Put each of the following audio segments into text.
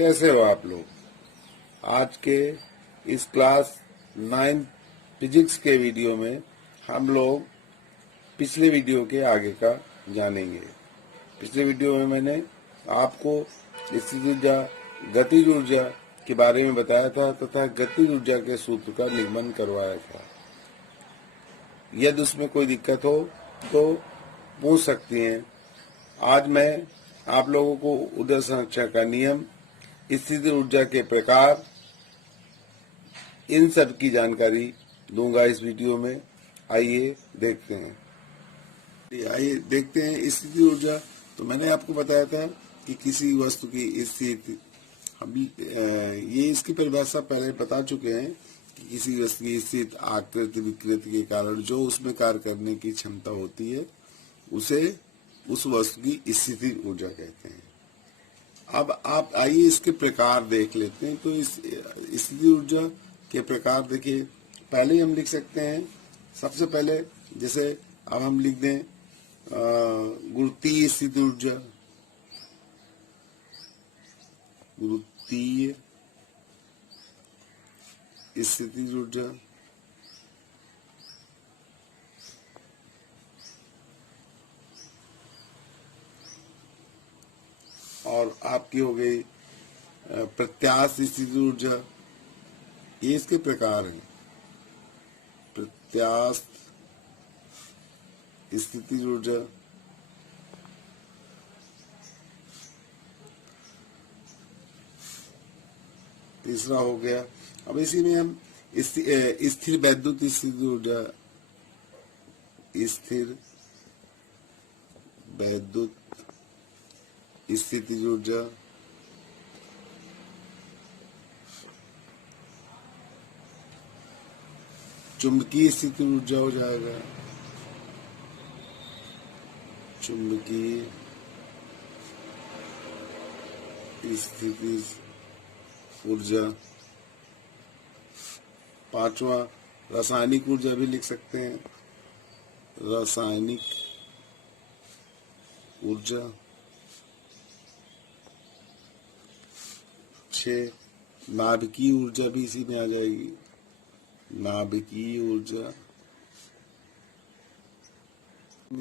कैसे हो आप लोग। आज के इस क्लास 9 फिजिक्स के वीडियो में हम लोग पिछले वीडियो के आगे का जानेंगे। पिछले वीडियो में मैंने आपको स्थितिज ऊर्जा, गतिज ऊर्जा के बारे में बताया था तथा गतिज ऊर्जा के सूत्र का निगमन करवाया था। यदि उसमें कोई दिक्कत हो तो पूछ सकती हैं। आज मैं आप लोगों को ऊर्जा संरक्षण का नियम, स्थितिज ऊर्जा के प्रकार, इन सब की जानकारी दूंगा इस वीडियो में। आइए देखते हैं। स्थितिज ऊर्जा। तो मैंने आपको बताया था कि किसी वस्तु की स्थिति, हम ये इसकी परिभाषा पहले बता चुके हैं कि किसी वस्तु की स्थिति, आकृति, विकृति के कारण जो उसमें कार्य करने की क्षमता होती है उसे उस वस्तु की स्थितिज ऊर्जा कहते हैं। अब आप आइए इसके प्रकार देख लेते हैं। तो इस स्थितिज ऊर्जा के प्रकार देखिए, पहले हम लिख सकते हैं। सबसे पहले जैसे अब हम लिख दें गुरुत्वीय स्थितिज ऊर्जा, गुरुत्वीय स्थितिज ऊर्जा। और आपकी हो गई प्रत्यास्थ स्थितिज ऊर्जा। ये इसके प्रकार हैं। प्रत्यास्थ स्थितिज ऊर्जा, तीसरा हो गया। अब इसी में हम स्थिर वैद्युत स्थितिज ऊर्जा, स्थिर वैद्युत स्थितिज ऊर्जा, चुंबकीय स्थितिज ऊर्जा हो जाएगा, चुंबकीय स्थितिज ऊर्जा। पांचवा रासायनिक ऊर्जा भी लिख सकते हैं, रासायनिक ऊर्जा। 6 नाभिकीय ऊर्जा भी इसी में आ जाएगी, नाभिकीय ऊर्जा।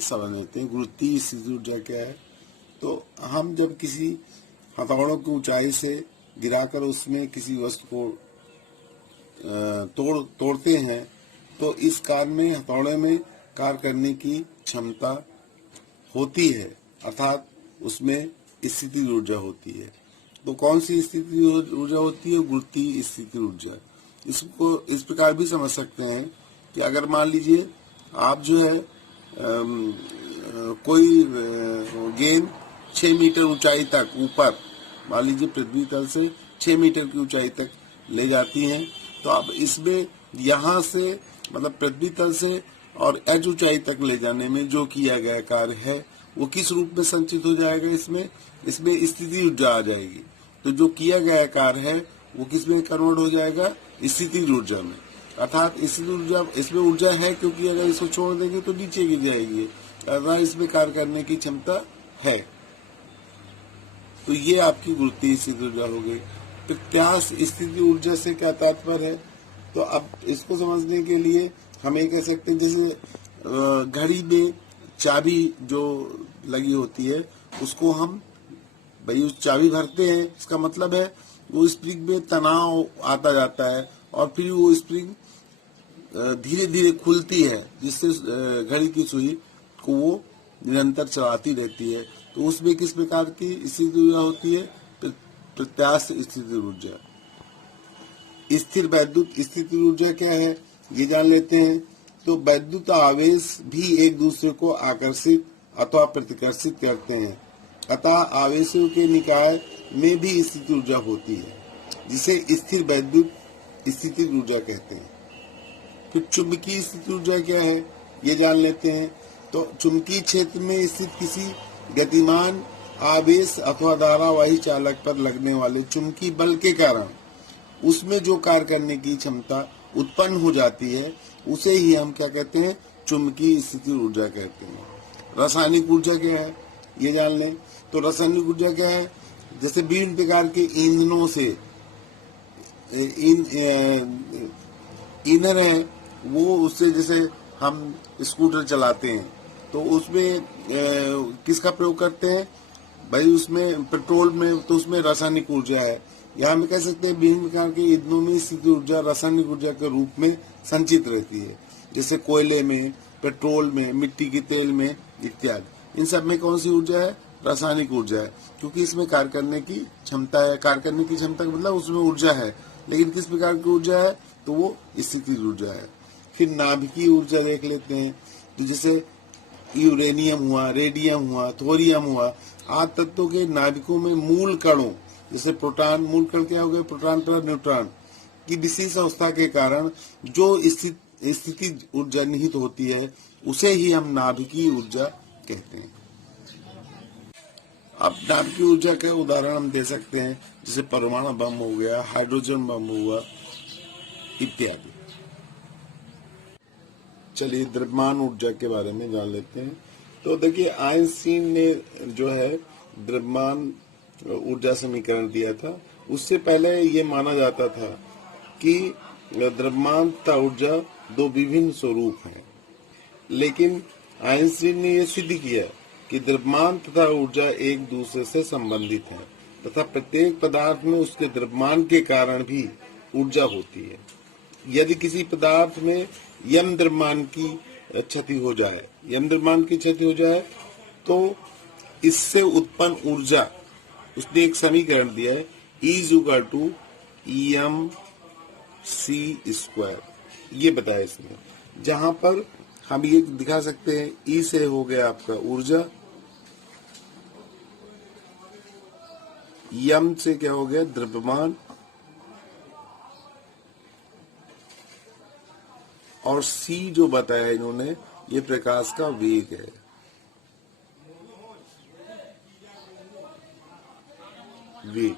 समझ लेते हैं गुरुत्वीय स्थितिज ऊर्जा क्या है। तो हम जब किसी हथौड़ों की ऊंचाई से गिराकर उसमें किसी वस्तु को तोड़ते हैं तो इस कार्य में हथौड़े में कार्य करने की क्षमता होती है, अर्थात उसमें स्थितिज ऊर्जा होती है। तो कौन सी स्थितिज ऊर्जा होती है? गुरुत्वीय स्थितिज ऊर्जा। इसको इस प्रकार भी समझ सकते हैं कि अगर मान लीजिए आप जो है कोई गेंद 6 मीटर ऊंचाई तक ऊपर, मान लीजिए पृथ्वी तल से 6 मीटर की ऊंचाई तक ले जाती हैं, तो अब इसमें यहाँ से मतलब पृथ्वी तल से और एज ऊंचाई तक ले जाने में जो किया गया कार्य है वो किस रूप में संचित हो जाएगा? इसमें स्थितिज ऊर्जा आ जाएगी। तो जो किया गया कार्य है वो किस में कन्वर्ट हो जाएगा? स्थितिज ऊर्जा में। अर्थात स्थितिज ऊर्जा, इसमें ऊर्जा है क्योंकि अगर इसको छोड़ देंगे तो नीचे गिर जाएगी, अर्थात इसमें कार्य करने की क्षमता है। तो ये आपकी गुरुत्वीय स्थितिज ऊर्जा हो गई। प्रत्यास्थ स्थितिज ऊर्जा से क्या तात्पर्य है? तो अब इसको समझने के लिए हम ये कह सकते हैं, जैसे घड़ी में चाबी जो लगी होती है उसको हम भाई उस चाबी भरते हैं, इसका मतलब है वो स्प्रिंग में तनाव आता जाता है और फिर वो स्प्रिंग धीरे धीरे खुलती है, जिससे घड़ी की सुई को वो निरंतर चलाती रहती है। तो उसमें किस प्रकार की स्थितिज ऊर्जा होती है? प्रत्यास्थ स्थितिज ऊर्जा। स्थिर वैद्युत स्थितिज ऊर्जा क्या है ये जान लेते हैं। तो वैद्युत आवेश भी एक दूसरे को आकर्षित अथवा प्रतिकर्षित करते हैं, अतः आवेशों के निकाय में भी स्थितिज ऊर्जा होती है, जिसे स्थिर वैद्युत स्थितिज ऊर्जा कहते हैं। फिर चुंबकीय स्थितिज ऊर्जा क्या है ये जान लेते हैं। तो चुंबकीय क्षेत्र में स्थित किसी गतिमान आवेश अथवा धारावाही चालक पर लगने वाले चुंबकीय बल के कारण उसमें जो कार्य करने की क्षमता उत्पन्न हो जाती है उसे ही हम क्या कहते हैं? चुंबकीय स्थितिज ऊर्जा कहते हैं। रासायनिक ऊर्जा क्या है ये जान लें। तो रासायनिक ऊर्जा क्या है? जैसे विभिन्न प्रकार के ईंधनों से ईंधन है वो, उससे जैसे हम स्कूटर चलाते हैं तो उसमें किसका प्रयोग करते हैं भाई, उसमें पेट्रोल में तो उसमें रासायनिक ऊर्जा है। यहाँ हम कह सकते हैं विभिन्न प्रकार के ईंधनों में स्थित ऊर्जा रासायनिक ऊर्जा के रूप में संचित रहती है, जैसे कोयले में, पेट्रोल में, मिट्टी के तेल में इत्यादि। इन सब में कौन सी ऊर्जा है? रासायनिक ऊर्जा है, क्योंकि इसमें कार्य करने की क्षमता है। कार्य करने की क्षमता का मतलब उसमें ऊर्जा है, लेकिन किस प्रकार की ऊर्जा है? तो वो स्थितिज ऊर्जा है। फिर नाभिकीय ऊर्जा देख लेते हैं, तो जैसे यूरेनियम हुआ, रेडियम हुआ, थोरियम हुआ, आठ तत्वों के नाभिकों में मूल कणों, जैसे प्रोटॉन, मूल कण क्या हो गए? प्रोटॉन पर न्यूट्रॉन की विशेष अवस्था के कारण जो स्थिति ऊर्जा निहित होती है उसे ही हम नाभिकीय ऊर्जा कहते हैं। अब नाभिकीय ऊर्जा का उदाहरण हम दे सकते हैं, जैसे परमाणु बम हो गया, हाइड्रोजन बम हुआ इत्यादि। चलिए द्रव्यमान ऊर्जा के बारे में जान लेते हैं। तो देखिए आइंस्टीन ने जो है द्रव्यमान ऊर्जा समीकरण दिया था। उससे पहले ये माना जाता था कि द्रव्यमान तथा ऊर्जा दो विभिन्न स्वरूप हैं, लेकिन आइंस्टीन ने यह सिद्ध किया कि द्रव्यमान तथा ऊर्जा एक दूसरे से संबंधित हैं तथा प्रत्येक पदार्थ में उसके द्रव्यमान के कारण भी ऊर्जा होती है। यदि किसी पदार्थ में यम द्रव्यमान की क्षति हो जाए, तो इससे उत्पन्न ऊर्जा, उसने एक समीकरण दिया है, E=mc², ये बताया इसने। जहां पर हम ये दिखा सकते हैं, ई से हो गया आपका ऊर्जा, यम से क्या हो गया? द्रव्यमान, और सी जो बताया इन्होंने, ये प्रकाश का वेग है। वेग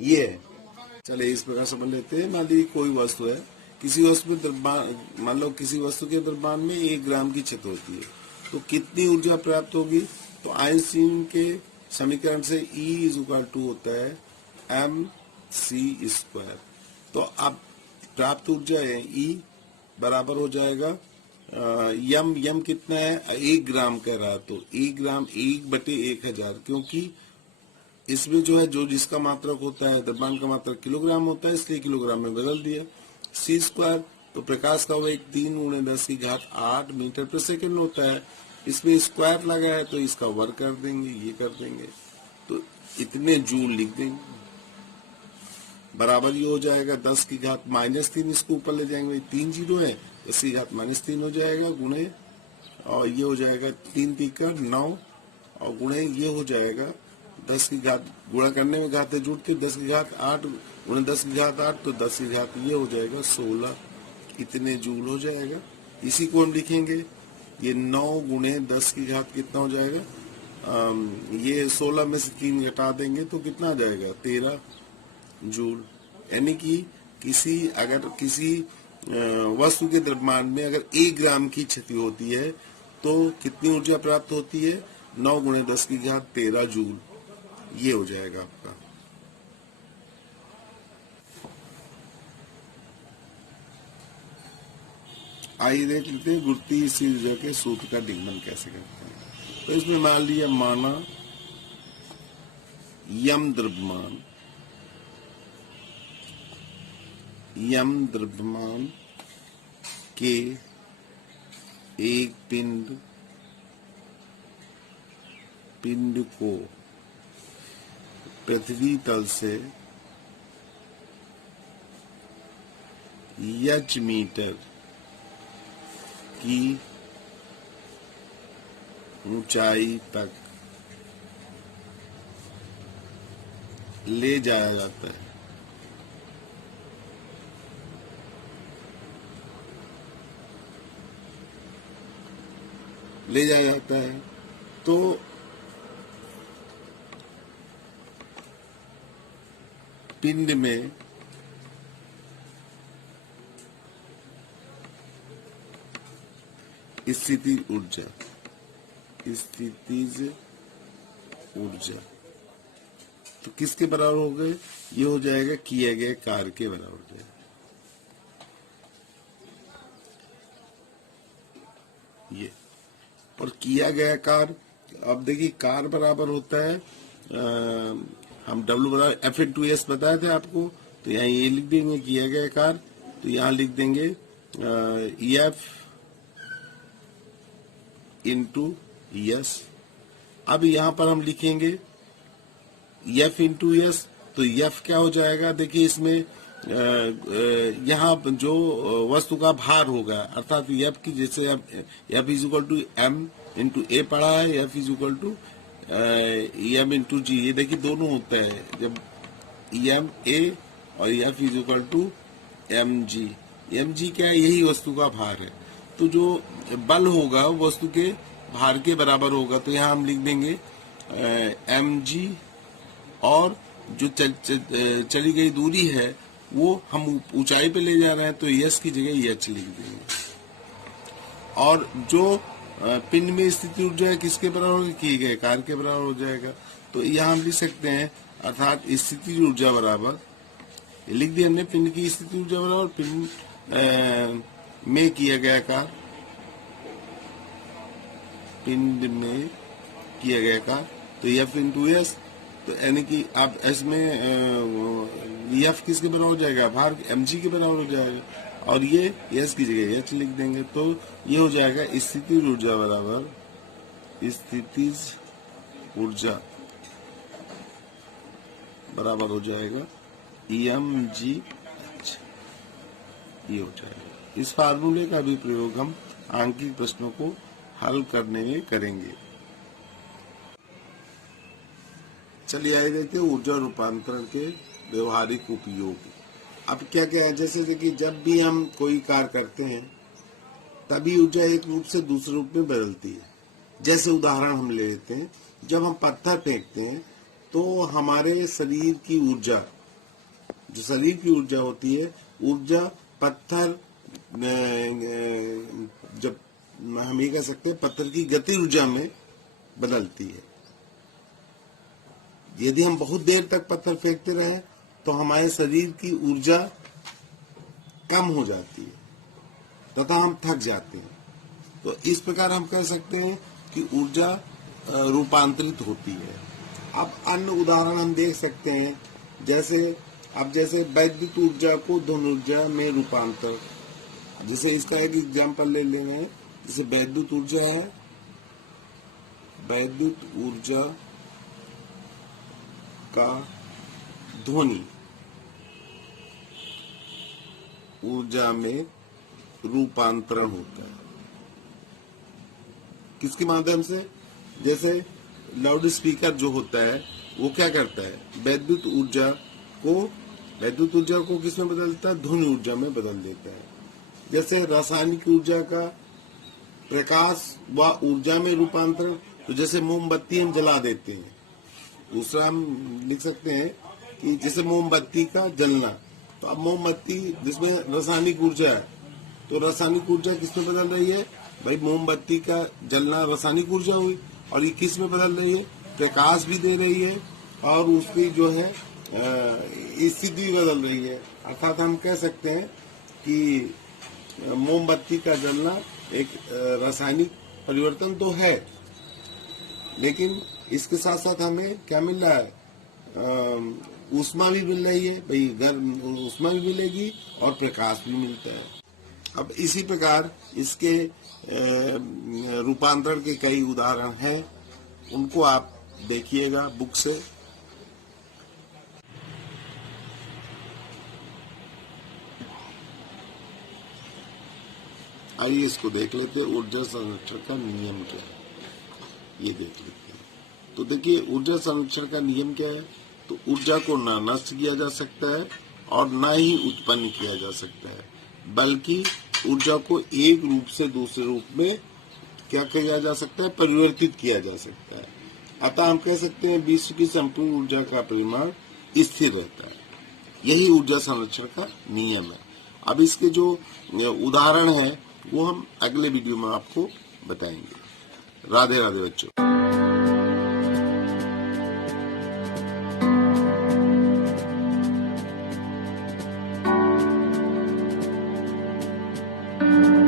ये है। चले इस प्रकार समझ लेते हैं। मान लीजिए कोई वस्तु है, किसी वस्तु में द्रव्यमान, मान लो किसी वस्तु के द्रव्यमान में 1 ग्राम की क्षति होती है, तो कितनी ऊर्जा प्राप्त होगी? तो आइंस्टीन के समीकरण से E= होता है mc²। तो अब प्राप्त ऊर्जा है E बराबर हो जाएगा यम कितना है? 1 ग्राम कह रहा, तो 1 ग्राम 1/1000, क्योंकि इसमें जो है जो जिसका मात्रक होता है, द्रव्यमान का मात्रक किलोग्राम होता है, इसलिए किलोग्राम में बदल दिया। c², तो प्रकाश का वेग 3×10⁸ मीटर पर सेकंड होता है, इसमें स्क्वायर लगा है तो इसका वर्ग कर देंगे, ये कर देंगे, तो इतने जूल लिख देंगे। बराबर ये हो जाएगा 10⁻³ इसको ऊपर ले जाएंगे, 3 जीरो है, 10⁻³ हो जाएगा, गुणे, और ये हो जाएगा 3 × 9, और गुणे ये हो जाएगा 10 की घात, गुणा करने में घातें जुड़ती, 10⁸ गुणे 10⁸, तो 10 की घात ये हो जाएगा 16, इतने जूल हो जाएगा। इसी को हम लिखेंगे, ये 9 गुणे 10 की घात कितना हो जाएगा? ये 16 में से 3 घटा देंगे तो कितना आ जाएगा? 13 जूल। यानी कि अगर किसी वस्तु के द्रव्यमान में अगर 1 ग्राम की क्षति होती है तो कितनी ऊर्जा प्राप्त होती है? 9 गुणे 10 की घात 13 जूल, ये हो जाएगा आपका। आइए देख लेते हैं गुरुत्वीय स्थिर ऊर्जा के सूत्र का निगमन कैसे करते हैं। तो इसमें मान लिया, माना यम द्रव्यमान के एक पिंड को पृथ्वी तल से h मीटर की ऊंचाई तक ले जाया जाता है। तो पिंड में स्थितिज ऊर्जा तो किसके बराबर हो गए? ये हो जाएगा किए गए कार्य के बराबर हो जाएगा। ये और किया गया कार्य, अब देखिए कार्य बराबर होता है हम W बराबर F/S बताए थे आपको, तो यहाँ ये लिख देंगे किया गया कार्य, तो यहाँ लिख देंगे F इंटू S। अब यहाँ पर हम लिखेंगे F इंटू S, तो F क्या हो जाएगा? देखिए इसमें यहाँ जो वस्तु का भार होगा, अर्थात F की, जैसे अब F is equal to M into A पढ़ा है, F is equal to M into G, ये देखिए दोनों होता है, जब M A और F is equal to mg। mg क्या है? यही वस्तु का भार है, तो जो बल होगा वस्तु के भार के बराबर होगा, तो यहाँ हम लिख देंगे mg, और जो चली गई दूरी है वो हम ऊंचाई पे ले जा रहे हैं, तो s की जगह h लिख देंगे। और जो पिंड में स्थिति ऊर्जा है किसके बराबर होगी? किए गए कार्य के बराबर हो जाएगा। तो यहाँ हम लिख सकते हैं अर्थात स्थिति ऊर्जा बराबर, लिख दिया हमने पिंड की स्थिति ऊर्जा बराबर पिंड में किया गया कार्य, पिंड में किया गया कार्य, तो F इंटू एस, तो यानी कि आप इसमें F किसके बराबर हो जाएगा? भार mg के बराबर हो जाएगा, और ये S की जगह H लिख देंगे, तो ये हो जाएगा स्थिति ऊर्जा बराबर स्थितिज ऊर्जा बराबर हो जाएगा mgh, ये हो जाएगा। इस फार्मूले का भी प्रयोग हम आंकिक प्रश्नों को हल करने में करेंगे। चलिए आइए देखते हैं ऊर्जा रूपांतरण के व्यवहारिक उपयोग। अब क्या क्या है, जैसे कि जब भी हम कोई कार्य करते हैं तभी ऊर्जा एक रूप से दूसरे रूप में बदलती है। जैसे उदाहरण हम ले लेते हैं, जब हम पत्थर फेंकते हैं तो हमारे शरीर की ऊर्जा, जो शरीर की ऊर्जा होती है, ऊर्जा पत्थर, जब हम ये कह सकते हैं पत्थर की गति ऊर्जा में बदलती है। यदि हम बहुत देर तक पत्थर फेंकते रहे तो हमारे शरीर की ऊर्जा कम हो जाती है तथा हम थक जाते हैं। तो इस प्रकार हम कह सकते हैं कि ऊर्जा रूपांतरित होती है। अब अन्य उदाहरण हम देख सकते हैं, जैसे वैद्युत ऊर्जा को ध्वनि ऊर्जा में रूपांतर, जैसे इसका एक एग्जांपल ले लेना है। जैसे वैद्युत ऊर्जा है, वैद्युत ऊर्जा का ध्वनि ऊर्जा में रूपांतरण होता है। किसके माध्यम से? जैसे लाउड स्पीकर जो होता है वो क्या करता है? वैद्युत ऊर्जा को किसमें बदलता है? ध्वनि ऊर्जा में बदल देता है। जैसे रासायनिक ऊर्जा का प्रकाश व ऊर्जा में रूपांतरण, तो जैसे मोमबत्ती हम जला देते हैं, दूसरा हम लिख सकते हैं कि जैसे मोमबत्ती का जलना, तो अब मोमबत्ती जिसमें रासायनिक ऊर्जा है, तो रासायनिक ऊर्जा किसमें बदल रही है? भाई मोमबत्ती का जलना रासायनिक ऊर्जा हुई, और ये किस में बदल रही है? प्रकाश भी दे रही है और उसकी जो है स्थिति भी बदल रही है। अर्थात हम कह सकते हैं कि मोमबत्ती का जलना एक रासायनिक परिवर्तन तो है, लेकिन इसके साथ साथ हमें क्या मिल रहा है? ऊष्मा भी मिल रही है, भाई गर्म ऊष्मा भी मिलेगी और प्रकाश भी मिलता है। अब इसी प्रकार इसके रूपांतरण के कई उदाहरण हैं, उनको आप देखिएगा बुक से। आइए इसको देख लेते हैं, ऊर्जा संरक्षण का नियम क्या है, ये देख लेते हैं। तो देखिए ऊर्जा संरक्षण का नियम क्या है? तो ऊर्जा को न नष्ट किया जा सकता है और न ही उत्पन्न किया जा सकता है, बल्कि ऊर्जा को एक रूप से दूसरे रूप में क्या किया जा सकता है? परिवर्तित किया जा सकता है। अतः हम कह सकते हैं विश्व की संपूर्ण ऊर्जा का परिमाण स्थिर रहता है। यही ऊर्जा संरक्षण का नियम है। अब इसके जो उदाहरण है वो हम अगले वीडियो में आपको बताएंगे। राधे राधे बच्चों। है।